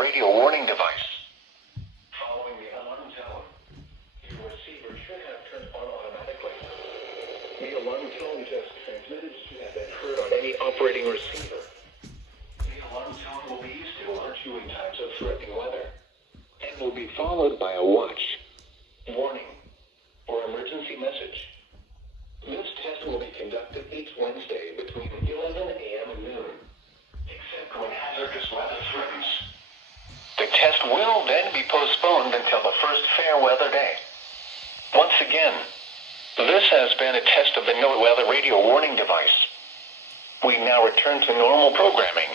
weather radio warning device. Following the alarm tone, your receiver should have turned on automatically. The alarm tone just transmitted should have been heard on any operating receiver. The alarm tone will be used to alert you in times of threatening weather, and will be followed by a watch, warning, or emergency message. This test will be conducted each Wednesday between 11 a.m. and noon, except when hazardous weather threatens. The test will then be postponed until the first fair weather day. Once again, this has been a test of the NOAA weather radio warning device. We now return to normal programming.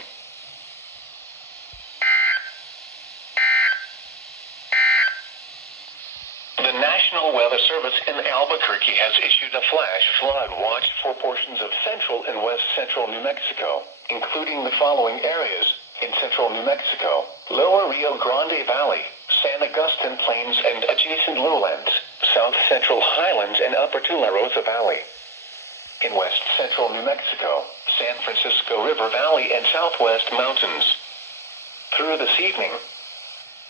The National Weather Service in Albuquerque has issued a flash flood watch for portions of central and west central New Mexico, including the following areas in central New Mexico: Lower Rio Grande Valley, San Agustin Plains and adjacent lowlands, south central highlands and upper Tula Rosa Valley. In west central New Mexico, San Francisco River Valley and southwest mountains. Through this evening,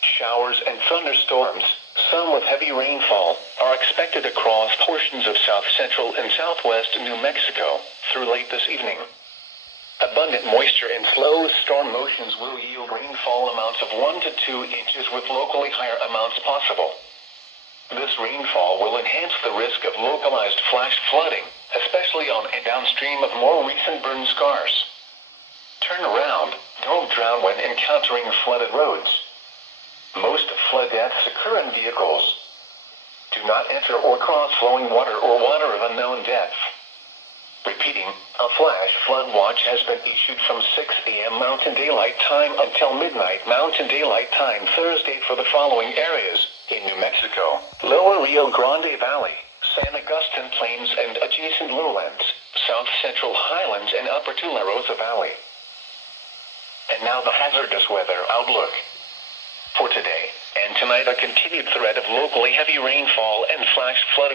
showers and thunderstorms, some with heavy rainfall, are expected across portions of south central and southwest New Mexico through late this evening. Abundant moisture and slow storm motions will yield rainfall amounts of 1 to 2 inches with locally higher amounts possible. This rainfall will enhance the risk of localized flash flooding, especially on and downstream of more recent burn scars. Turn around, don't drown when encountering flooded roads. Most flood deaths occur in vehicles. Do not enter or cross flowing water or water of unknown depth. Repeating, a flash flood watch has been issued from 6 a.m. Mountain Daylight Time until midnight Mountain Daylight Time Thursday for the following areas in New Mexico: Lower Rio Grande Valley, San Agustin Plains and adjacent lowlands, south central highlands and upper Tula Rosa Valley. And now the hazardous weather outlook. For today and tonight, a continued threat of locally heavy rainfall and flash flooding